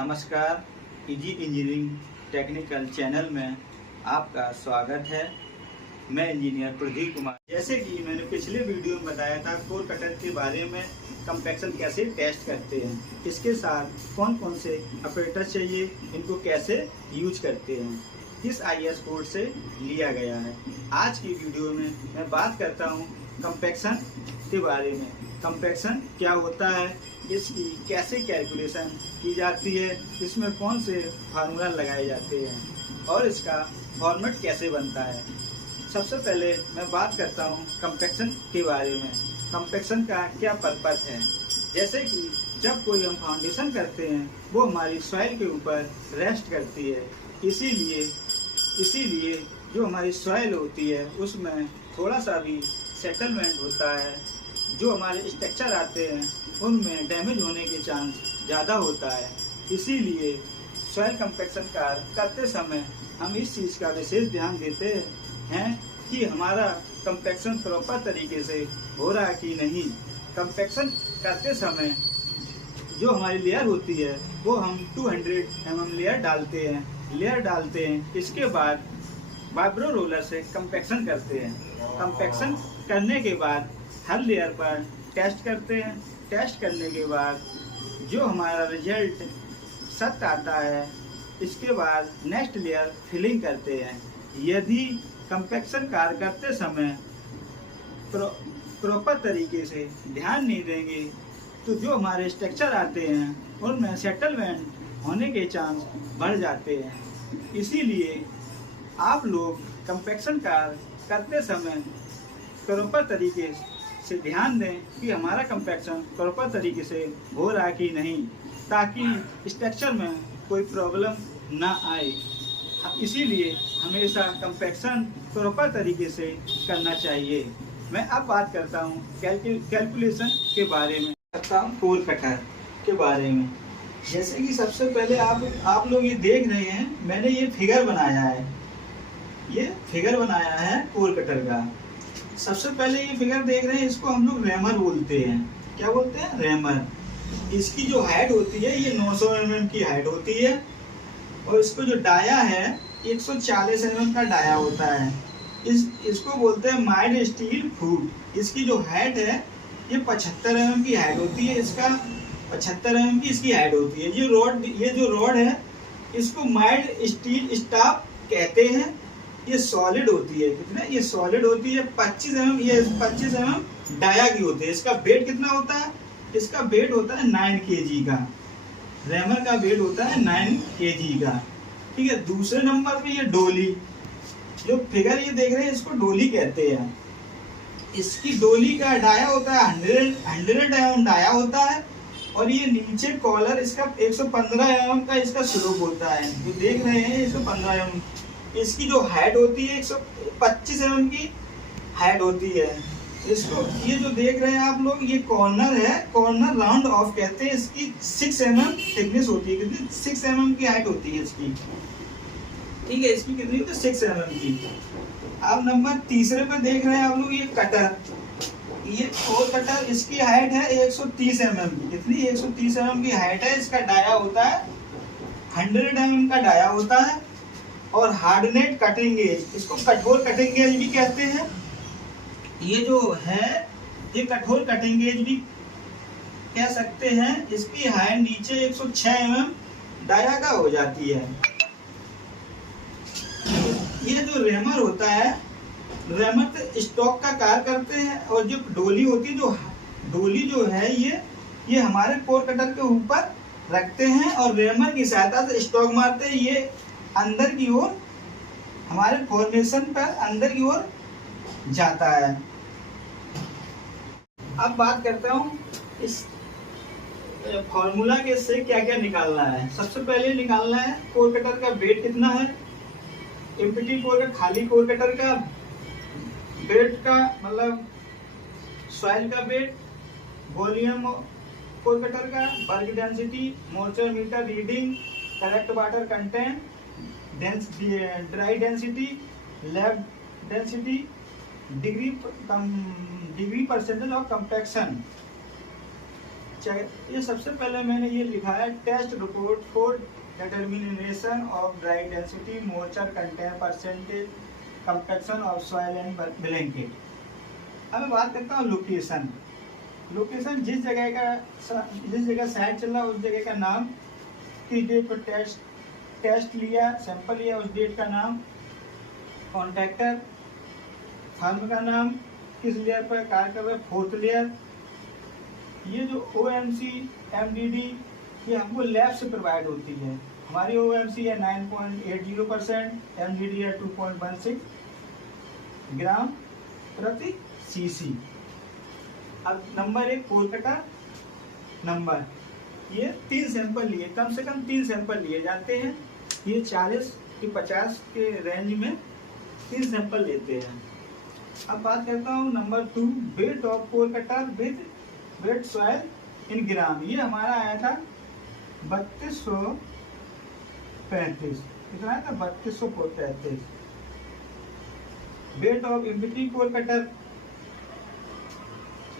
नमस्कार, easy engineering technical channel में आपका स्वागत है। मैं इंजीनियर प्रदीप कुमार। जैसे कि मैंने पिछले वीडियो में बताया था कोर कटर के बारे में, कंपैक्शन कैसे टेस्ट करते हैं, इसके साथ कौन कौन से ऑपरेटर चाहिए, इनको कैसे यूज करते हैं, किस IS कोड से लिया गया है। आज की वीडियो में मैं बात करता हूँ कंपैक्शन के बारे में। कंपैक्शन क्या होता है, इसकी कैसे कैलकुलेशन की जाती है, इसमें कौन से फार्मूला लगाए जाते हैं और इसका फॉर्मेट कैसे बनता है। सबसे पहले मैं बात करता हूँ कंपैक्शन के बारे में। कंपैक्शन का क्या पर्पस है। जैसे कि जब कोई हम फाउंडेशन करते हैं वो हमारी सॉइल के ऊपर रेस्ट करती है, इसीलिए जो हमारी सॉइल होती है उसमें थोड़ा सा भी सेटलमेंट होता है। जो हमारे स्ट्रक्चर आते हैं उनमें डैमेज होने के चांस ज़्यादा होता है। इसीलिए सॉइल कंपैक्शन करते समय हम इस चीज़ का विशेष ध्यान देते हैं कि हमारा कंपैक्शन प्रॉपर तरीके से हो रहा है कि नहीं। कंपैक्शन करते समय जो हमारी लेयर होती है वो हम 200 mm लेयर डालते हैं। इसके बाद वाइब्रो रोलर से कंपैक्शन करते हैं। कंपैक्शन करने के बाद हर लेयर पर टेस्ट करते हैं। टेस्ट करने के बाद जो हमारा रिजल्ट सख्त आता है, इसके बाद नेक्स्ट लेयर फिलिंग करते हैं। यदि कंपैक्शन कार्य करते समय प्रॉपर तरीके से ध्यान नहीं देंगे तो जो हमारे स्ट्रक्चर आते हैं उनमें सेटलमेंट होने के चांस बढ़ जाते हैं। इसीलिए आप लोग कंपैक्शन कार्य करते समय प्रॉपर तरीके से ध्यान दें कि हमारा कंपैक्शन प्रॉपर तरीके से हो रहा है कि नहीं, ताकि स्ट्रक्चर में कोई प्रॉब्लम ना आए। इसीलिए हमेशा कंपैक्शन प्रॉपर तरीके से करना चाहिए। मैं अब बात करता हूँ कैलकुलेशन के बारे में, करता हूँ कोर कटर के बारे में। जैसे कि सबसे पहले आप लोग ये देख रहे हैं, मैंने ये फिगर बनाया है कोर कटर का। सबसे पहले ये फिगर देख रहे हैं, इसको हम लोग रैमर बोलते हैं। क्या बोलते हैं? रैमर। इसकी जो हाइट होती है ये 900 mm की हाइट होती है और इसको जो डाया है 140 mm का डाया होता है। इसको बोलते हैं माइल्ड स्टील फूट। इसकी जो हाइट है ये 75 mm की हाइट होती है। इसका 75 mm की इसकी हाइट होती है। ये जो रॉड है इसको माइल्ड स्टील स्टाफ कहते हैं। ये सॉलिड होती है। कितना? ये सॉलिड होती है 25 mm। ये 25 mm डाया की होती है। इसका वेट कितना होता है? इसका वेट होता है 9 kg का। रैमर का वेट होता है 9 kg का। ठीक है। दूसरे नंबर पे ये डोली, जो फिगर ये देख रहे हैं इसको डोली कहते हैं। इसकी डोली का डाया होता है 100 mm डाया होता है और ये नीचे कॉलर इसका 115 mm का इसका स्लोप होता है। जो देख रहे हैं 115 mm। इसकी जो हाइट होती है 125 mm की हाइट होती है। इसको ये जो देख रहे हैं आप लोग, ये कॉर्नर है, कॉर्नर राउंड ऑफ कहते हैं। इसकी 6 mm थिकनेस होती है। कितनी? 6 mm की हाइट होती है इसकी। ठीक है। इसकी कितनी? तो 6 mm की। अब नंबर तीसरे पे देख रहे हैं आप लोग, ये कटर, ये कोर कटर, इसकी हाइट है 130 mm की। कितनी? 130 mm की हाइट है। इसका डाया होता है 100 mm का डाया होता है और हार्डनेट कटिंग गेज, इसको कठोर कटिंग गेज भी कहते हैं। ये जो है ये कठोर कटिंग गेज भी कह सकते हैं। इसकी हाइट नीचे 106 mm डाया का हो जाती है। ये जो रैमर होता है, रैमर तो स्टॉक का कार्य करते हैं और जो डोली होती है, डोली जो है ये हमारे कोर कटर के ऊपर रखते हैं और रैमर की सहायता से स्टॉक मारते हैं। ये अंदर की ओर हमारे फॉर्मेशन पर अंदर की ओर जाता है। अब बात करता हूँ इस फॉर्मूला के से क्या क्या निकालना है। सबसे पहले निकालना है कोर कटर का वेट कितना है। एम्प्टी कोर का, खाली कोर कटर का वेट का मतलब सॉइल का वेट, वॉल्यूम कोर कटर का, bulk density, moisture meter reading, correct water content, dry density, lab density, degree percentage of compaction. ये सबसे पहले मैंने ये लिखा है test report for determination of dry density moisture content percentage compaction of soil and blanket. अब मैं बात करता हूँ लोकेशन। लोकेशन जिस जगह साइट चल रहा है उस जगह का नाम, किस डेट पर टेस्ट लिया, सैंपल लिया, उस डेट का नाम, कॉन्ट्रैक्टर, फर्म का नाम, किस लेयर पर कार्य कर रहे हैं, फोर्थ लेयर। ये जो OMC MDD ये हमको लैब से प्रोवाइड होती है। हमारी OMC है 9.80%, MDD है 2.16 ग्राम प्रति cc। अब नंबर 1 कोर कटर नंबर, ये 3 सैंपल लिए, कम से कम 3 सैंपल लिए जाते हैं। ये 40 से 50 के रेंज में 3 सैंपल लेते हैं। अब बात करता हूँ number 2 weight of core cutter with wet soil in gram. ये हमारा आया था 3235, कितना आया था 3235। Weight of empty core cutter,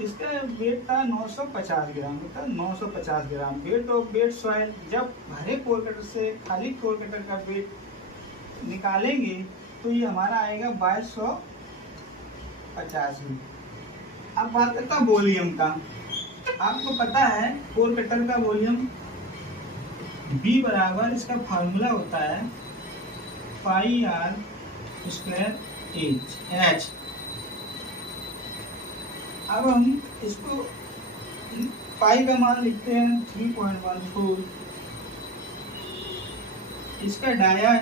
इसका वेट था 950 ग्राम, था 950 gram. Weight of wet soil, जब भरे कोर कटर से खाली कोर कटर का वेट निकालेंगे तो ये हमारा आएगा 2285। अब बात करता हूँ वॉल्यूम का। आपको पता है कोर कटर का वॉल्यूम B बराबर, इसका फार्मूला होता है पाई r स्क्वायर H। अब हम इसको पाई का मान लिखते हैं 3.14। इसका डाया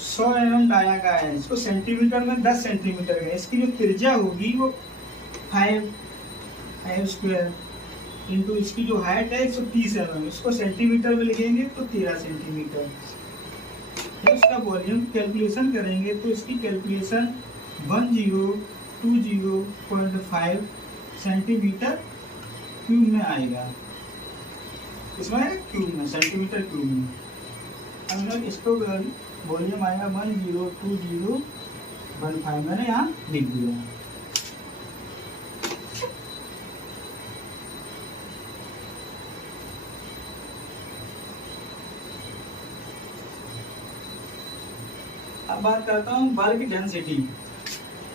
100 mm डाया का है, इसको सेंटीमीटर में 10 सेंटीमीटर है। इसकी जो त्रिज्या होगी वो 5 स्क्वायर इंटू इसकी जो हाइट है 130 mm, इसको सेंटीमीटर में लिखेंगे तो 13 सेंटीमीटर। जब इसका वॉल्यूम कैलकुलेशन करेंगे तो इसकी कैलकुलेशन 1020.5 सेंटीमीटर क्यूब में आएगा। इसमें क्यूब में, सेंटीमीटर क्यूब में। अगर इसको वॉल्यूम आएगा 102015, मैंने यहाँ लिख दिया। अब बात करता हूँ वर्क डेंसिटी।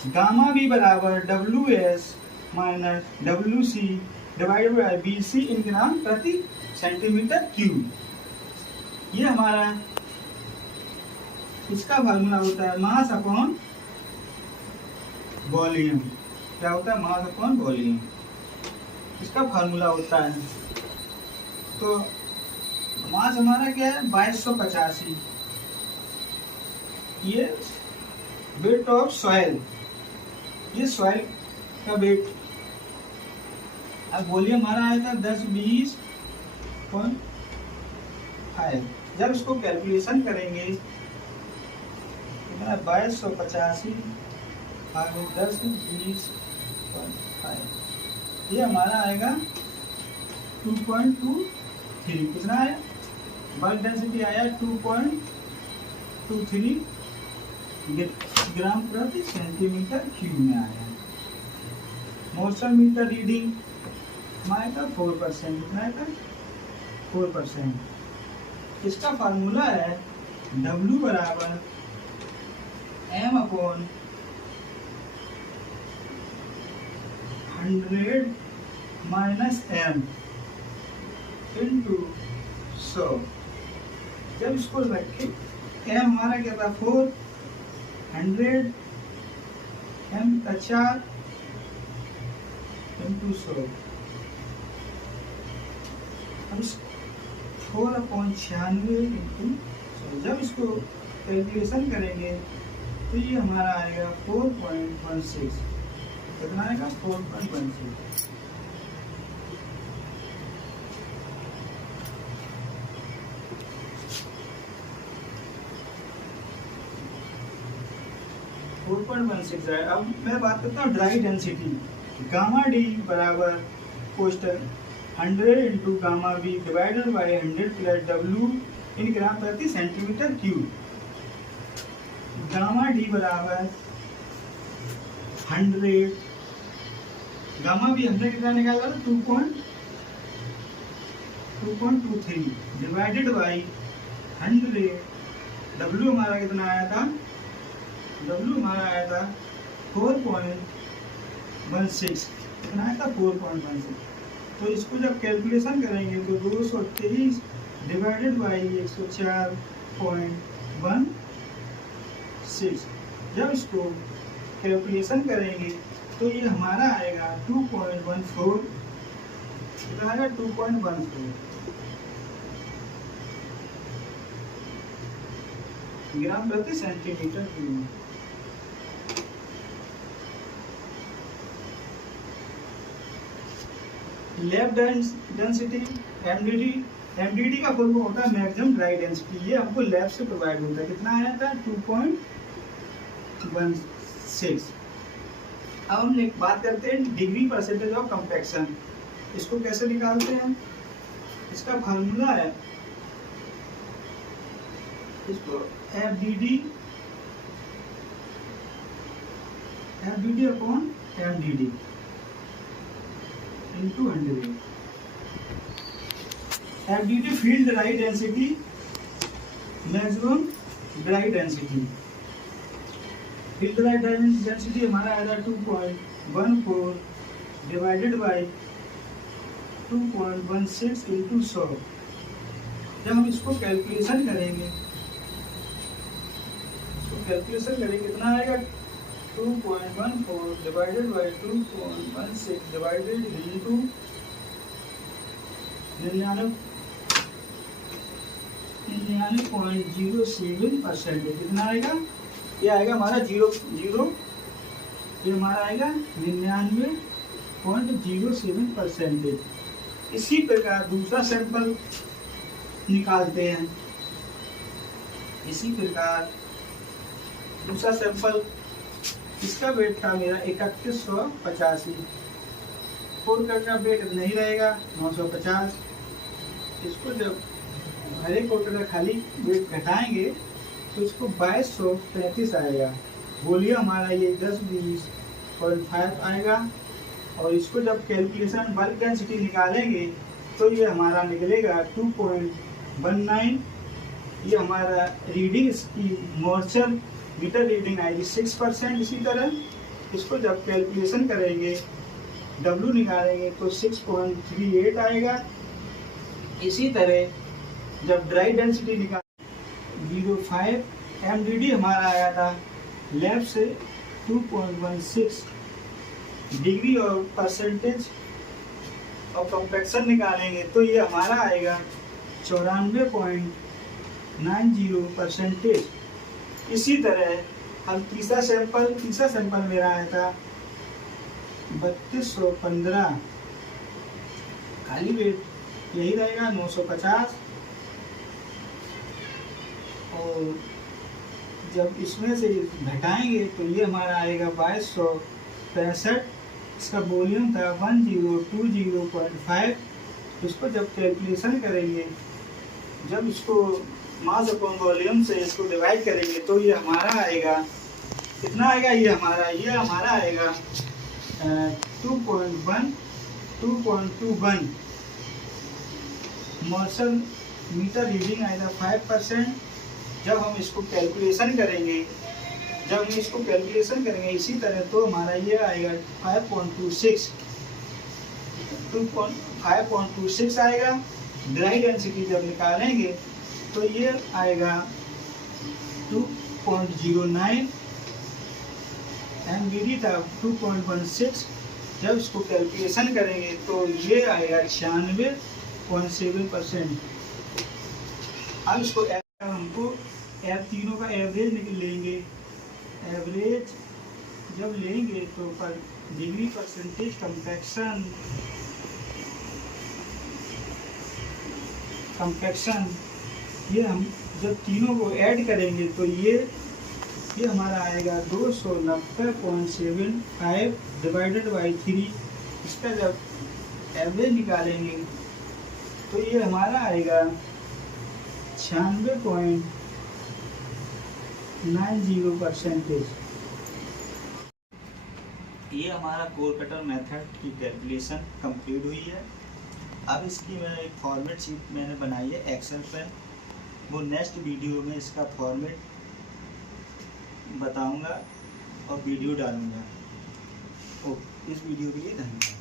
गामा B बराबर WS minus WC divided by BC इन ग्राम प्रति सेंटीमीटर क्यूब। ये हमारा इसका फार्मूला होता है मास अपॉन वॉल्यूम। क्या होता है? मास अपॉन वॉल्यूम, इसका फार्मूला होता है। तो मास हमारा क्या है 2285। ये वेट ऑफ सॉइल, ये सॉइल का वेट। अब वॉल्यूम हमारा आया था 1020.5। जब इसको कैलकुलेशन करेंगे 2285 भागे 1020.5, ये हमारा आएगा 2.23। कितना है? वर्क डेंसिटी आया 2.23 ग्राम प्रति सेंटीमीटर क्यूब में आया। मॉइस्चर मीटर रीडिंग हमारा 4%, कितना है? 4%। इसका फार्मूला है W बराबर M upon 100 minus M into 100। जब इसको रखें M हमारा क्या था 400 M का 4 इंटू 100। अब 4/96 इंटू 100। जब इसको कैलकुलेशन करेंगे तो ये हमारा आएगा 4.16। कितना आएगा? 4.16। है। अब मैं बात करता हूँ ड्राई डेंसिटी। गामा D बराबर question 100 into gamma B divided by 100 plus W इन ग्राम प्रति सेंटीमीटर क्यूब। गामा D बराबर 100, गामा B 100 कितना निकाला? 2.23 2.23 डिवाइडेड बाई 100। W हमारा कितना आया था? W हमारा आया था 4.16। कितना आया था? 4.16। तो इसको जब कैलकुलेशन करेंगे तो 223 डिवाइडेड बाई 104.16। जब इसको कैलकुलेशन करेंगे तो ये हमारा आएगा 2.14। कितना आएगा? 2.14 ग्राम प्रति centimetre cube. Lab density MDD का फुल फॉर्म होता है मैक्सिमम ड्राई डेंसिटी। ये हमको लैब से प्रोवाइड होता है। कितना आया था? 2.16। अब हम एक बात करते हैं डिग्री परसेंटेज ऑफ कंपैक्शन। इसको कैसे निकालते हैं? इसका फार्मूला है, इसको FDD upon MDD into 100। FDD field dry density, maximum dry density. Field dry density हमारा आएगा 2.14 डिवाइडेड बाई 2.16 इंटू 100। जब हम इसको कैलकुलेशन करेंगे कितना आएगा? 2.14 डिवाइडेड बाई 2.16 डिवाइडेड इंटू 99.07%। कितना आएगा? ये आएगा हमारा 0, ये हमारा आएगा 99.07%। इसी प्रकार दूसरा सैंपल निकालते हैं। इसी प्रकार दूसरा सैंपल, इसका वेट था मेरा 3185। 4 का वेट नहीं रहेगा 950। इसको जब हर एक क्वार्टर का खाली वेट घटाएंगे तो इसको 2235 आएगा। वॉल्यूम हमारा ये 10-20.5 आएगा। और इसको जब कैलकुलेशन बल्क डेंसिटी निकालेंगे तो ये हमारा निकलेगा 2.19। ये हमारा रीडिंग, इसकी मॉइस्चर मीटर रीडिंग आएगी 6%। इसी तरह इसको जब कैलकुलेशन करेंगे W निकालेंगे तो 6.38 आएगा। इसी तरह जब ड्राई डेंसिटी निकाल 0.5 MDD हमारा आया था लैब से 2.16 डिग्री और परसेंटेज और कंपैक्शन निकालेंगे तो ये हमारा आएगा 94.90%। इसी तरह हम तीसरा सैंपल मेरा आया था 3215। खाली वेट यही रहेगा 950। और जब इसमें से घटाएंगे तो ये हमारा आएगा 2265। इसका वॉल्यूम था 1020.5। इसको जब कैलकुलेशन करेंगे, जब इसको मास अपॉन वॉल्यूम से इसको डिवाइड करेंगे तो ये हमारा आएगा, कितना आएगा? ये हमारा आएगा 2.21। मॉइस्चर मीटर रीडिंग आएगा 5%। जब हम इसको कैलकुलेशन करेंगे इसी तरह तो हमारा ये आएगा 5.26 आएगा। ड्राई डेंसिटी जब निकालेंगे तो ये आएगा 2.09। MDD था 2.16। जब इसको कैलकुलेशन करेंगे तो ये आएगा 96.7%। अब इसको हमको तीनों का एवरेज लेंगे। एवरेज जब लेंगे तो पर डिग्री परसेंटेज कंपैक्शन ये हम जब तीनों को ऐड करेंगे तो ये हमारा आएगा 290.75 डिवाइडेड बाई 3। इसका जब एवरेज निकालेंगे तो ये हमारा आएगा 96.90%। ये हमारा कोर कटर मेथड की कैलकुलेशन कंप्लीट हुई है। अब इसकी मैं एक फॉर्मेट शीट मैंने बनाई है एक्सेल पे, वो नेक्स्ट वीडियो में इसका फॉर्मेट बताऊंगा और वीडियो डालूंगा। इस वीडियो के लिए धन्यवाद।